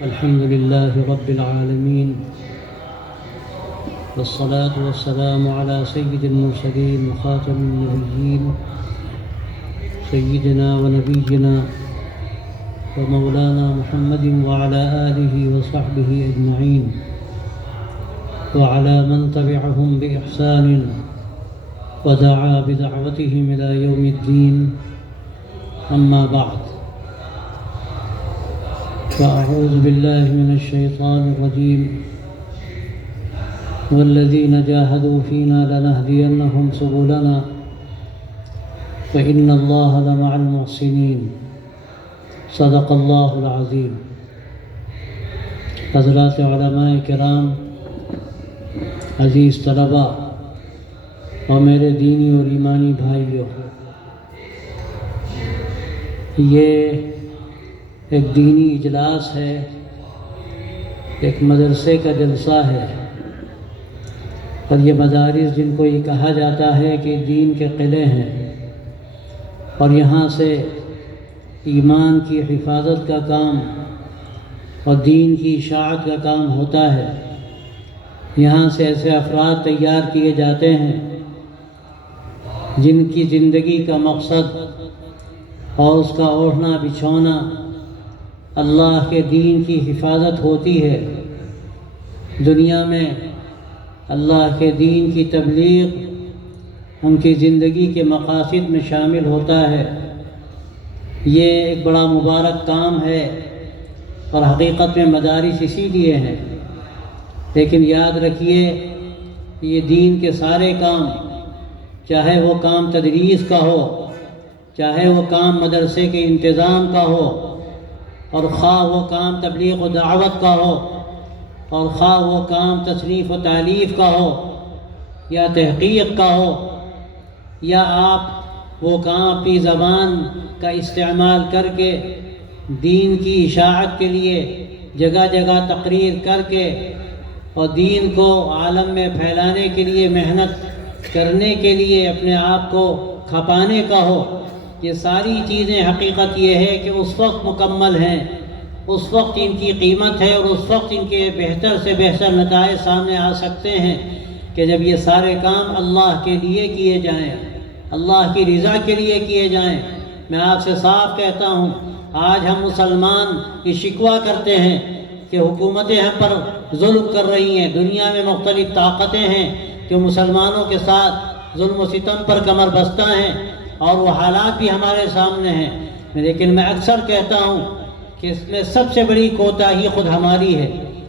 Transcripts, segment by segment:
الحمد لله رب العالمين، والصلاة والسلام على سيد المرسلين وخاتم النبيين سيدنا ونبينا ومولانا محمد وعلى آله وصحبه أجمعين وعلى من تبعهم بإحسان ودعا بدعوتهم إلى يوم الدين. أما بعد، فأعوذ بالله من الشيطان الرجيم. والذين جاهدوا فينا لنهدينهم سبلنا فإن الله لمع المحسنين. صدق الله العظيم. حضرات علماء کرام، عزیز طلباء اور میرے دینی اور ایمانی بھائیوں، یہ ایک دینی اجلاس ہے، ایک مدرسے کا جلسہ ہے، اور یہ مدارس جن کو یہ کہا جاتا ہے کہ دین کے قلعے ہیں، اور یہاں سے ایمان کی حفاظت کا کام اور دین کی اشاعت کا کام ہوتا ہے. یہاں سے ایسے افراد تیار کیے جاتے ہیں جن کی زندگی کا مقصد اور اس کا اوڑھنا بچھونا اللہ کے دین کی حفاظت ہوتی ہے. دنیا میں اللہ کے دین کی تبلیغ ان کی زندگی کے مقاصد میں شامل ہوتا ہے. یہ ایک بڑا مبارک کام ہے، اور حقیقت میں مدارس اسی لیے ہیں. لیکن یاد رکھیے، یہ دین کے سارے کام، چاہے وہ کام تدریس کا ہو، چاہے وہ کام مدرسے کے انتظام کا ہو، اور خواہ وہ کام تبلیغ و دعوت کا ہو، اور خواہ وہ کام تصنیف و تالیف کا ہو، یا تحقیق کا ہو، یا آپ وہ کام اپنی زبان کا استعمال کر کے دین کی اشاعت کے لیے جگہ جگہ تقریر کر کے اور دین کو عالم میں پھیلانے کے لیے محنت کرنے کے لیے اپنے آپ کو کھپانے کا ہو. یہ ساری چیزیں حقیقت یہ ہے کہ اس وقت مکمل ہیں، اس وقت ان کی قیمت ہے، اور اس وقت ان کے بہتر سے بہتر نتائج سامنے آ سکتے ہیں کہ جب یہ سارے کام اللہ کے لیے کیے جائیں، اللہ کی رضا کے لیے کیے جائیں. میں آپ سے صاف کہتا ہوں، آج ہم مسلمان یہ شکوہ کرتے ہیں کہ حکومتیں ہم پر ظلم کر رہی ہیں. دنیا میں مختلف طاقتیں ہیں جو مسلمانوں کے ساتھ ظلم و ستم پر کمر بستہ ہیں، اور وہ حالات بھی ہمارے سامنے ہیں. لیکن میں اکثر کہتا ہوں کہ اس میں سب سے بڑی کوتاہی خود ہماری ہے.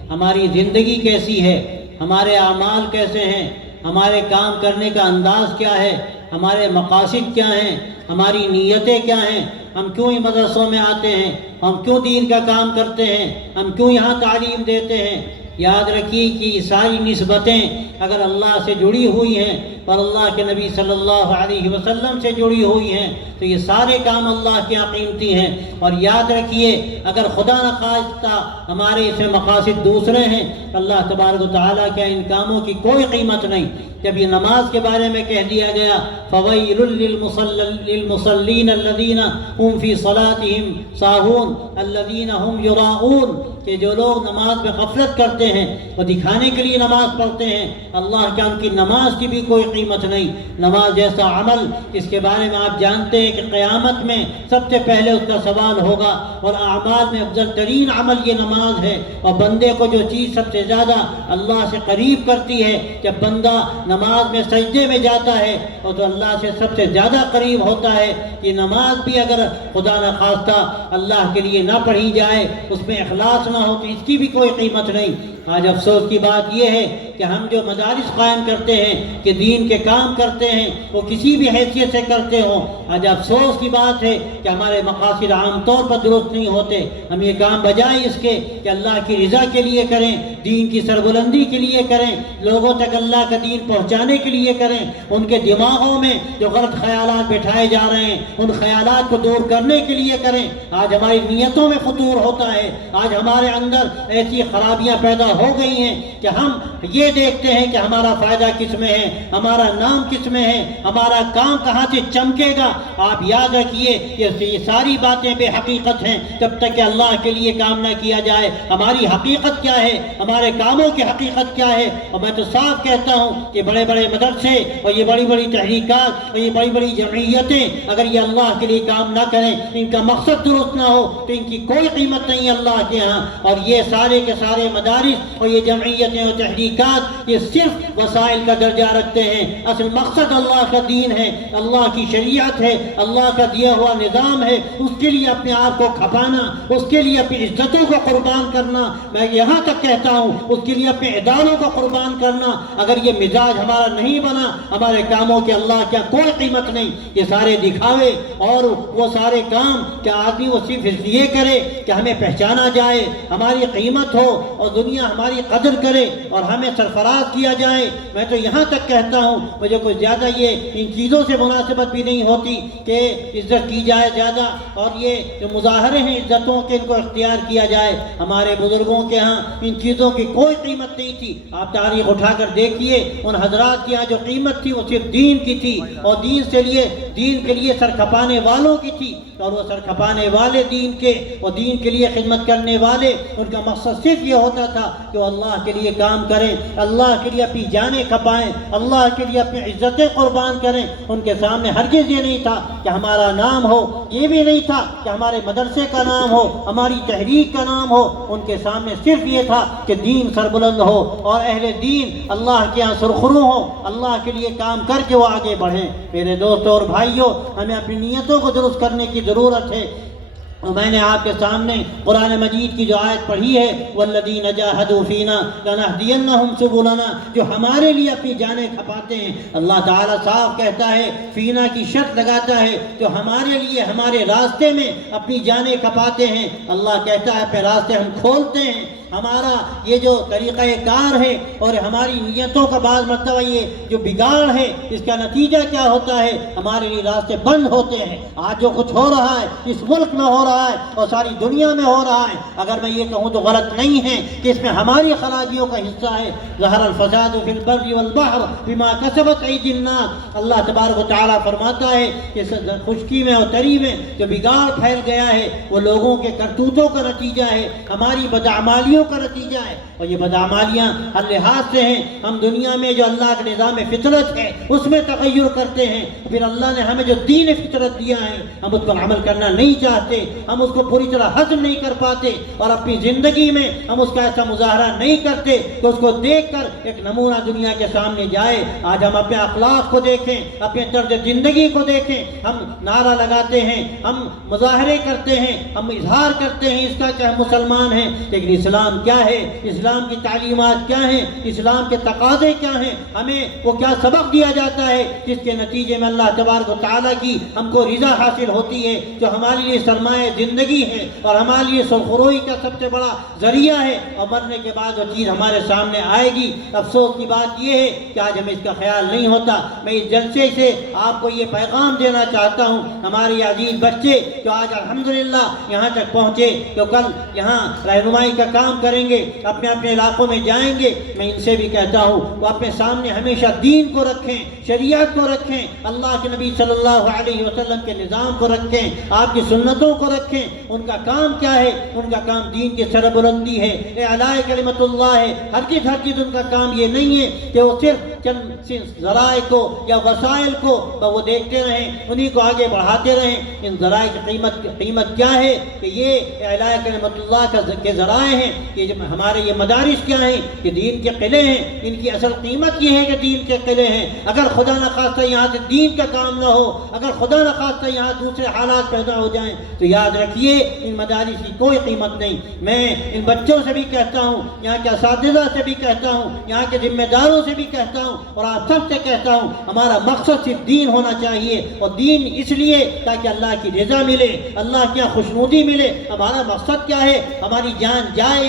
ہماری زندگی کیسی ہے، ہمارے اعمال کیسے ہیں، ہمارے کام کرنے کا انداز کیا ہے، ہمارے مقاصد کیا ہیں، ہماری نیتیں کیا ہیں، ہم کیوں ان مدرسوں میں آتے ہیں، ہم کیوں دین کا کام کرتے ہیں، ہم کیوں یہاں تعلیم دیتے ہیں. یاد رکھیے کہ یہ ساری نسبتیں اگر اللہ سے جڑی ہوئی ہیں اور اللہ کے نبی صلی اللہ علیہ وسلم سے جڑی ہوئی ہیں تو یہ سارے کام اللہ کے یہاں قیمتی ہیں. اور یاد رکھیے، اگر خدا نخواستہ ہمارے اس میں مقاصد دوسرے ہیں تو اللہ تبارک و تعالیٰ کے ان کاموں کی کوئی قیمت نہیں. جب یہ نماز کے بارے میں کہہ دیا گیا فَوَيْلٌ لِّلْمُصَلِّينَ الَّذِينَ هُمْ فِي صَلَاتِهِمْ سَاهُونَ الَّذِينَ هُمْ يُرَاءُونَ، کہ جو لوگ نماز میں غفلت کرتے ہیں اور دکھانے کے لیے نماز پڑھتے ہیں، اللہ کیا ان کی نماز کی بھی کوئی قیمت نہیں. نماز جیسا عمل، اس کے بارے میں آپ جانتے ہیں کہ قیامت میں سب سے پہلے اس کا سوال ہوگا، اور اعمال میں افضل ترین عمل یہ نماز ہے. اور بندے کو جو چیز سب سے زیادہ اللہ سے قریب کرتی ہے، جب بندہ نماز میں سجدے میں جاتا ہے اور تو اللہ سے سب سے زیادہ قریب ہوتا ہے. یہ نماز بھی اگر خدا نخواستہ اللہ کے لیے نہ پڑھی جائے، اس میں اخلاص نہ ہو، تو اس کی بھی کوئی قیمت نہیں. آج افسوس کی بات یہ ہے کہ ہم جو مدارس قائم کرتے ہیں، کہ دین کے کام کرتے ہیں، وہ کسی بھی حیثیت سے کرتے ہوں. آج افسوس کی بات ہے کہ ہمارے مقاصد عام طور پر درست نہیں ہوتے. ہم یہ کام بجائے اس کے کہ اللہ کی رضا کے لیے کریں، دین کی سربلندی کے لیے کریں، لوگوں تک اللہ کا دین پہنچانے کے لیے کریں، ان کے دماغوں میں جو غلط خیالات بٹھائے جا رہے ہیں ان خیالات کو دور کرنے کے لیے کریں. آج ہماری نیتوں میں فطور ہوتا ہے، آج ہمارے اندر ایسی خرابیاں پیدا ہو گئی ہیں کہ ہم یہ یہ دیکھتے ہیں کہ ہمارا فائدہ کس میں ہے، ہمارا نام کس میں ہے، ہمارا کام کہاں سے چمکے گا۔ آپ یاد رکھیے یہ ساری باتیں بے حقیقت ہیں جب تک کہ اللہ کے لیے کام نہ کیا جائے۔ ہماری حقیقت کیا ہے، ہمارے کاموں کی حقیقت کیا ہے؟ اور میں تو صاف کہتا ہوں کہ بڑے بڑے مدرسے اور یہ بڑی بڑی تحریکات اور یہ بڑی بڑی جمعیتیں اگر یہ اللہ کے لیے کام نہ کریں، ان کا مقصد درست نہ ہو، تو ان کی کوئی قیمت نہیں اللہ کے ہاں۔ اور یہ سارے کے سارے مدارس اور یہ جمعیتیں اور تحریکات یہ صرف وسائل کا درجہ رکھتے ہیں، اصل مقصد اللہ کا دین ہے، اللہ کی شریعت ہے، اللہ کا دیا ہوا نظام ہے۔ اس کے لیے اپنے آپ کو کھپانا، اس کے لیے اپنی عزتوں کو قربان کرنا، میں یہاں تک کہتا ہوں اس کے لیے اپنے اداروں کو قربان کرنا۔ اگر یہ مزاج ہمارا نہیں بنا، ہمارے کاموں کے اللہ کیا کوئی قیمت نہیں۔ یہ سارے دکھاوے اور وہ سارے کام کیا آدمی وہ صرف اس لیے کرے کہ ہمیں پہچانا جائے، ہماری قیمت ہو اور دنیا ہماری قدر کرے اور ہمیں سرفراز کیا جائے۔ میں تو یہاں تک کہتا ہوں مجھے کوئی زیادہ یہ ان چیزوں سے مناسبت بھی نہیں ہوتی کہ عزت کی جائے زیادہ، اور یہ جو مظاہرے ہیں عزتوں کے ان کو اختیار کیا جائے۔ ہمارے بزرگوں کے ہاں ان چیزوں کی کوئی قیمت نہیں تھی۔ آپ تاریخ اٹھا کر دیکھیے ان حضرات کی یہاں جو قیمت تھی وہ صرف دین کی تھی اور دین کے لیے سر کھپانے والوں کی تھی، اور وہ سر کھپانے والے دین کے اور دین کے لیے خدمت کرنے والے ان کا مقصد صرف یہ ہوتا تھا کہ وہ اللہ کے لیے کام کریں، اللہ کے لیے اپنی جانیں کھپائیں، اللہ کے لیے اپنی عزتیں قربان کریں۔ ان کے سامنے ہرگز یہ نہیں تھا کہ ہمارا نام ہو، یہ بھی نہیں تھا کہ ہمارے مدرسے کا نام ہو، ہماری تحریک کا نام ہو۔ ان کے سامنے صرف یہ تھا کہ دین سربلند ہو اور اہل دین اللہ کے یہاں سرخرو ہو، اللہ کے لیے کام کر کے وہ آگے بڑھیں۔ میرے دوستوں اور بھائیوں، ہمیں اپنی نیتوں کو درست کرنے کی ضرورت ہے۔ اور میں نے آپ کے سامنے قرآن مجید کی جو آیت پڑھی ہے وَالَّذِينَ جَاهَدُوا فِينَا لَنَهْدِيَنَّهُمْ سُبُلَنَا، جو ہمارے لیے اپنی جانیں کھپاتے ہیں۔ اللہ تعالیٰ صاف کہتا ہے، فینا کی شرط لگاتا ہے، جو ہمارے لیے ہمارے راستے میں اپنی جانیں کھپاتے ہیں۔ اللہ کہتا ہے اپنے راستے ہم کھولتے ہیں۔ ہمارا یہ جو طریقہ کار ہے اور ہماری نیتوں کا بعض مرتبہ یہ جو بگاڑ ہے، اس کا نتیجہ کیا ہوتا ہے؟ ہمارے لیے راستے بند ہوتے ہیں۔ آج جو کچھ ہو رہا ہے اس ملک میں ہو رہا ہے اور ساری دنیا میں ہو رہا ہے، اگر میں یہ کہوں تو غلط نہیں ہے کہ اس میں ہماری خرابیوں کا حصہ ہے۔ ظہر الفساد فی البر والبحر بما کسبت ایدی الناس، اللہ تبارک و تعالیٰ فرماتا ہے کہ خشکی میں اور تری میں جو بگاڑ پھیل گیا ہے وہ لوگوں کے کرتوتوں کا نتیجہ ہے، ہماری بدعمالیوں کا نتیجہ ہے۔ اور یہ بدعمالیاں ہر لحاظ سے ہیں۔ ہم دنیا میں جو اللہ کے نظام فطرت ہے اس میں تغیر کرتے ہیں، پھر اللہ نے ہمیں جو دین فطرت دیا ہے ہم اس پر عمل کرنا نہیں چاہتے، ہم اس کو پوری طرح ہضم نہیں کر پاتے، اور اپنی زندگی میں ہم اس کا ایسا مظاہرہ نہیں کرتے کہ اس کو دیکھ کر ایک نمونہ دنیا کے سامنے جائے۔ آج ہم اپنے اخلاق کو دیکھیں، اپنے طرز زندگی کو دیکھیں، ہم نعرہ لگاتے ہیں، ہم مظاہرے کرتے ہیں، ہم اظہار کرتے ہیں اس کا کہ ہم مسلمان ہیں، لیکن اسلام کیا ہے، اسلام کی تعلیمات کیا ہیں، اسلام کے تقاضے کیا ہیں، ہمیں وہ کیا سبق دیا جاتا ہے جس کے نتیجے میں اللہ تبارک و تعالیٰ کی ہم کو رضا حاصل ہوتی ہے، جو ہمارے لیے سرمایہ زندگی ہے اور ہمارے لیے سرخروئی کا سب سے بڑا ذریعہ ہے، اور مرنے کے بعد وہ چیز ہمارے سامنے آئے گی۔ افسوس کی بات یہ ہے کہ آج ہمیں اس کا خیال نہیں ہوتا۔ میں اس جلسے سے آپ کو یہ پیغام دینا چاہتا ہوں، ہمارے عزیز بچے جو آج الحمدللہ یہاں تک پہنچے، جو کل یہاں رہنمائی کا کام کریں گے، اپنے اپنے علاقوں میں جائیں گے، میں ان سے بھی کہتا ہوں وہ اپنے سامنے ہمیشہ دین کو رکھیں، شریعت کو رکھیں، اللہ کے نبی صلی اللہ علیہ وسلم کے نظام کو رکھیں، آپ کی سنتوں کو رکھیں۔ ان کا کام کیا ہے؟ ان کا کام دین کی سربلندی ہے، اعلاء کلمت اللہ ہے۔ ہرگز ان کا کام یہ نہیں ہے کہ وہ صرف چند ذرائع کو یا وسائل کو وہ دیکھتے رہیں، انہی کو آگے بڑھاتے رہیں۔ ان ذرائع کی قیمت کیا ہے کہ یہ اعلاء کلمت اللہ کے ذرائع ہیں۔ یہ ہمارے یہ مدارس کیا ہیں؟ یہ دین کے قلعے ہیں۔ ان کی اصل قیمت یہ ہے کہ دین کے قلعے ہیں۔ اگر خدا نخواستہ یہاں سے دین کا کام نہ ہو، اگر خدا نخواستہ یہاں دوسرے حالات پیدا ہو جائیں، تو یاد رکھیے ان مدارس کی کوئی قیمت نہیں۔ میں ان بچوں سے بھی کہتا ہوں، یہاں کے اساتذہ سے بھی کہتا ہوں، یہاں کے ذمہ داروں سے بھی کہتا ہوں ہوں اور آپ سب سے کہتا ہوں ہمارا مقصد صرف دین ہونا چاہیے، اور دین اس لیے تاکہ اللہ کی رضا ملے، اللہ کی خوشنودی ملے۔ ہمارا مقصد کیا ہے؟ ہماری جان جائے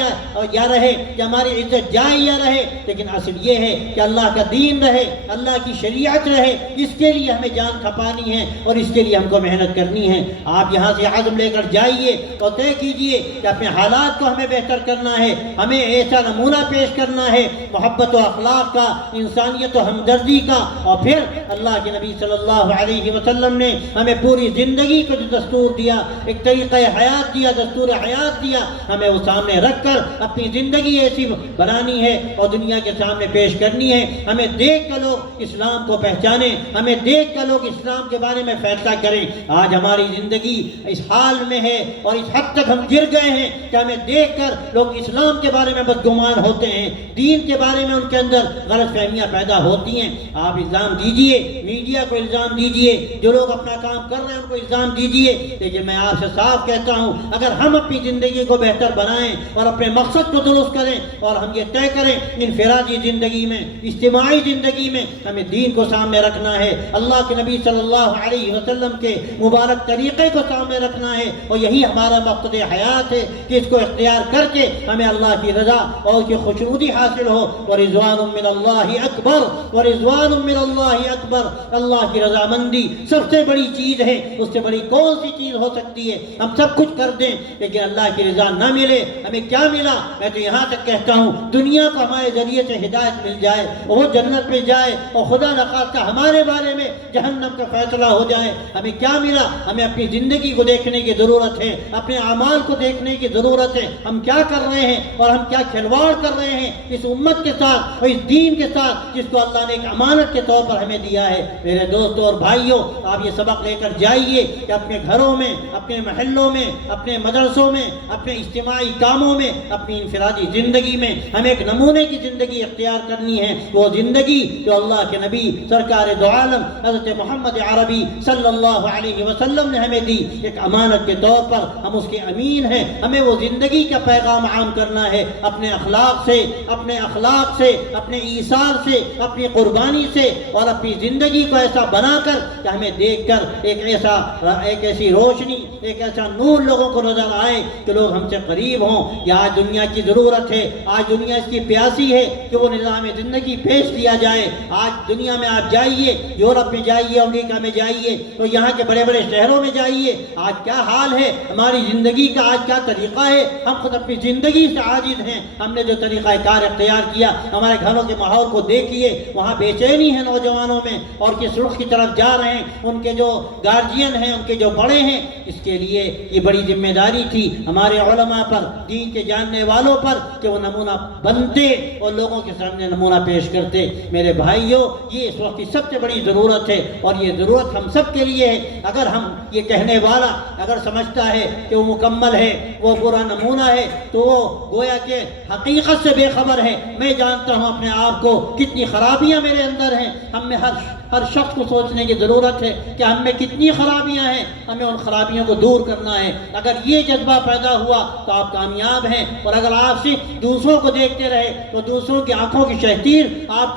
یا رہے، یا ہماری عزت جائے یا رہے، لیکن اصل یہ ہے کہ اللہ کا دین رہے، اللہ کی شریعت رہے۔ اس کے لیے ہمیں جان کھپانی ہے اور اس کے لیے ہم کو محنت کرنی ہے۔ آپ یہاں سے عزم لے کر جائیے اور طے کیجئے کہ اپنے حالات کو ہمیں بہتر کرنا ہے، ہمیں ایسا نمونہ پیش کرنا ہے محبت و اخلاق کا، انسانیت و ہمدردی کا، اور پھر اللہ کے نبی صلی اللہ علیہ وسلم نے ہمیں پوری زندگی کو جو دستور دیا، ایک طریقہ حیات دیا، دستور حیات دیا، ہمیں وہ سامنے رکھ کر اپنی زندگی ایسی بنانی ہے اور دنیا کے سامنے پیش کرنی ہے۔ ہمیں دیکھ کر لوگ اسلام کو پہچانیں، ہمیں دیکھ کر لوگ اسلام کے بارے میں فیصلہ کریں۔ آج ہماری زندگی اس حال میں ہے اور اس حد تک ہم گر گئے ہیں کہ ہمیں دیکھ کر لوگ اسلام کے بارے میں بدگمان ہوتے ہیں، دین کے بارے میں ان کے اندر غلط فہمیاں پیدا ہوتی ہیں۔ آپ الزام دیجئے، میڈیا کو الزام دیجئے، جو لوگ اپنا کام کر رہے ہیں ان کو الزام دیجئے، لیکن میں آپ سے صاف کہتا ہوں اگر ہم اپنی زندگی کو بہتر بنائیں اور اپنے مقصد کو درست کریں اور ہم یہ طے کریں انفرادی زندگی میں، اجتماعی زندگی میں ہمیں دین کو سامنے رکھنا ہے، اللہ کے نبی صلی اللہ علیہ وسلم کے مبارک طریقے کو سامنے رکھنا ہے، اور یہی ہمارا مقصد حیات ہے کہ اس کو اختیار کر کے ہمیں اللہ کی رضا اور اس کی خوشنودی حاصل ہو۔ ورضوان من اللہ اکبر، ورضوان من اللہ اکبر۔ اللہ کی رضامندی سب سے بڑی چیز ہے، اس سے بڑی کون سی چیز ہو سکتی ہے؟ ہم سب کچھ کر دیں لیکن اللہ کی رضا نہ ملے، ہمیں کیا ملا؟ میں تو یہاں تک کہتا ہوں دنیا کو ہمارے ذریعے سے ہدایت مل جائے اور وہ جنت میں جائے، اور خدا نخواستہ ہمارے بارے میں جہنم کا فیصلہ ہو جائے، ہمیں کیا ملا؟ ہمیں اپنی زندگی کو دیکھنے کی ضرورت ہے، اپنے اعمال کو دیکھنے کی ضرورت ہے، ہم کیا کر رہے ہیں اور ہم کیا کھلواڑ کر رہے ہیں اس امت کے ساتھ اور اس دین کے ساتھ جس کو اللہ نے ایک امانت کے طور پر ہمیں دیا ہے۔ میرے دوستوں اور بھائیوں، آپ یہ سبق لے کر جائیے کہ اپنے گھروں میں، اپنے محلوں میں، اپنے مدرسوں میں، اپنے اجتماعی کاموں میں، اپنی انفرادی زندگی میں ہمیں ایک نمونے کی زندگی اختیار کرنی ہے، وہ زندگی جو اللہ کے نبی سرکار دو عالم حضرت محمد عربی صلی اللہ علیہ وسلم نے ہمیں دی، ایک امانت کے طور پر ہم اس کے امین ہیں۔ ہمیں وہ زندگی کا پیغام عام کرنا ہے، اپنے اخلاق سے، اپنے ایثار سے، اپنی قربانی سے، اور اپنی زندگی کو ایسا بنا کر کہ ہمیں دیکھ کر ایک ایسی روشنی، ایک ایسا نور لوگوں کو نظر آئے کہ لوگ ہم سے قریب ہوں۔ یہ آج دنیا کی ضرورت ہے، آج دنیا اس کی پیاسی ہے کہ وہ نظام زندگی پیش کیا جائے۔ آج دنیا میں آپ جائیے، یورپ میں جائیے، امریکہ میں جائیے، تو یہاں کے بڑے بڑے شہروں میں جائیے، آج کیا حال ہے، ہماری زندگی کا آج کیا طریقہ ہے؟ ہم خود اپنی زندگی سے عاجز ہیں۔ ہم نے جو طریقہ کار اختیار کیا، ہمارے گھروں کے ماحول کو دیکھیے، وہاں بے چینی ہے نوجوانوں میں، اور کس رخ کی طرف جا رہے ہیں۔ ان کے جو گارجین ہیں، ان کے جو بڑے ہیں، اس کے لیے یہ بڑی ذمہ داری تھی ہمارے علماء پر، دین کے جاننے والوں پر، کہ وہ نمونہ بنتے اور لوگوں کے سامنے نمونہ پیش کرتے۔ میرے بھائیوں، یہ اس وقت کی سب سے بڑی ضرورت ہے، اور یہ ضرورت ہم سب کے لیے ہے۔ اگر ہم یہ کہنے والا اگر سمجھتا ہے کہ وہ مکمل ہے، وہ پورا نمونہ ہے، تو وہ گویا کہ حقیقت سے بے خبر ہے۔ میں جانتا ہوں اپنے آپ کو کتنی خرابیاں میرے اندر ہیں۔ ہم میں ہر شخص کو سوچنے کی ضرورت ہے کہ ہم میں کتنی خرابیاں ہیں، ہمیں ان خرابیوں کو دور کرنا ہے۔ اگر یہ جذبہ پیدا ہوا تو آپ کامیاب ہیں، اور اگر آپ صرف دوسروں کو دیکھتے رہے تو دوسروں کی آنکھوں کی شہتیر آپ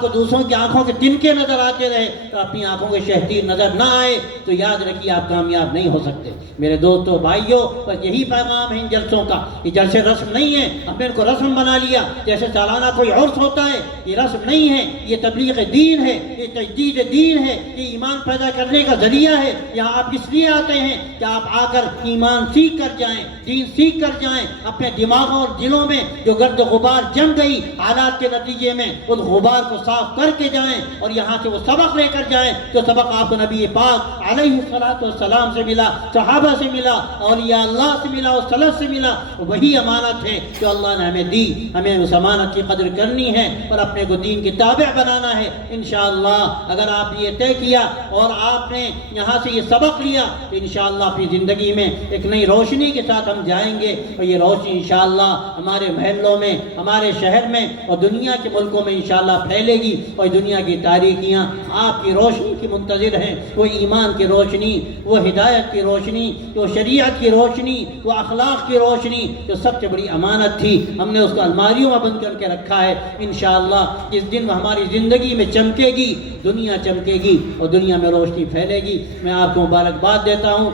کو دوسروں کی آنکھوں کے تنکے نظر آتے رہے تو اپنی آنکھوں کی شہتیر نظر نہ آئے تو یاد رکھیے آپ کامیاب نہیں ہو سکتے۔ میرے دوستو بھائیوں، بس یہی پیغام ہے ان جلسوں کا۔ یہ جلسے رسم نہیں ہیں، ہم نے ان کو رسم بنا لیا جیسے سالانہ کوئی عرس ہوتا ہے۔ یہ رسم نہیں ہے، یہ تبلیغ دین ہے، یہ تجدید دین ہے، یہ ایمان پیدا کرنے کا ذریعہ ہے۔ یہاں آپ اس لیے آتے ہیں کہ آپ آ کر ایمان سیکھ کر جائیں، دین سیکھ کر جائیں، اپنے دماغوں اور دلوں میں جو گرد و غبار جم گئی حالات کے نتیجے میں اس غبار کو صاف کر کے جائیں، اور یہاں سے وہ سبق لے کر جائیں جو سبق آپ کو نبی پاک علیہ الصلوۃ والسلام سے ملا، صحابہ سے ملا، اولیاء اللہ سے ملا اور سلف سے ملا۔ وہی امانت ہے جو اللہ نے ہمیں دی، ہمیں اس امانت کی قدر کرنی ہے اور اپنے کو دین کی تابع بنانا ہے۔ انشاءاللہ اگر آپ نے یہ طے کیا اور آپ نے یہاں سے یہ سبق لیا تو انشاءاللہ اپنی زندگی میں ایک نئی روشنی کے ساتھ ہم جائیں گے، اور یہ روشنی انشاءاللہ ہمارے محلوں میں، ہمارے شہر میں اور دنیا کے ملکوں میں انشاءاللہ پھیلے گی، اور دنیا کی تاریکیاں آپ کی روشنی کی منتظر ہیں، وہ ایمان کی روشنی، وہ ہدایت کی روشنی، وہ شریعت کی روشنی، وہ اخلاق کی روشنی جو سب سے بڑی امانت تھی، ہم نے اس کو الماریوں میں بند کر کے رکھا ہے۔ انشاءاللہ جس دن ہماری زندگی میں چمکے گی، دنیا چمکے گی اور دنیا میں روشنی پھیلے گی۔ میں آپ کو مبارکباد دیتا ہوں۔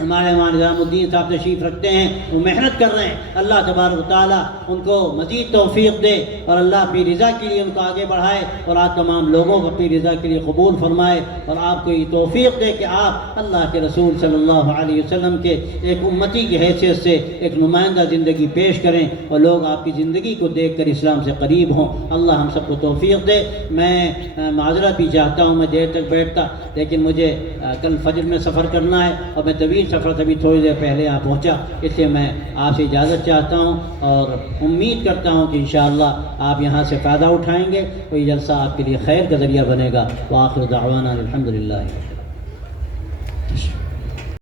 ہمارے نظام الدین صاحب تشریف رکھتے ہیں، وہ محنت کر رہے ہیں، اللہ تبارک و تعالیٰ ان کو مزید توفیق دے اور اللہ اپنی رضا کے لیے ان کو آگے بڑھائے، اور آپ تمام لوگوں کو اپنی رضا کے لیے قبول فرمائے، اور آپ کو یہ توفیق دے کہ آپ اللہ کے رسول صلی اللہ علیہ وسلم کے ایک امتی کی حیثیت سے ایک نمائندہ زندگی پیش کریں، اور لوگ آپ کی زندگی کو دیکھ کر اسلام سے قریب ہوں۔ اللہ ہم سب کو توفیق دے۔ میں معذرت بھی چاہتا ہوں، میں دیر تک بیٹھتا، لیکن مجھے کل فجر میں سفر کرنا ہے، اور میں طویل سفر سے بھی تھوڑی دیر پہلے یہاں پہنچا، اس لیے میں آپ سے اجازت چاہتا ہوں، اور امید کرتا ہوں کہ انشاءاللہ آپ یہاں سے فائدہ اٹھائیں گے، اور یہ جلسہ آپ کے لیے خیر کا ذریعہ بنے گا۔ وآخر دعوانا الحمدللہ۔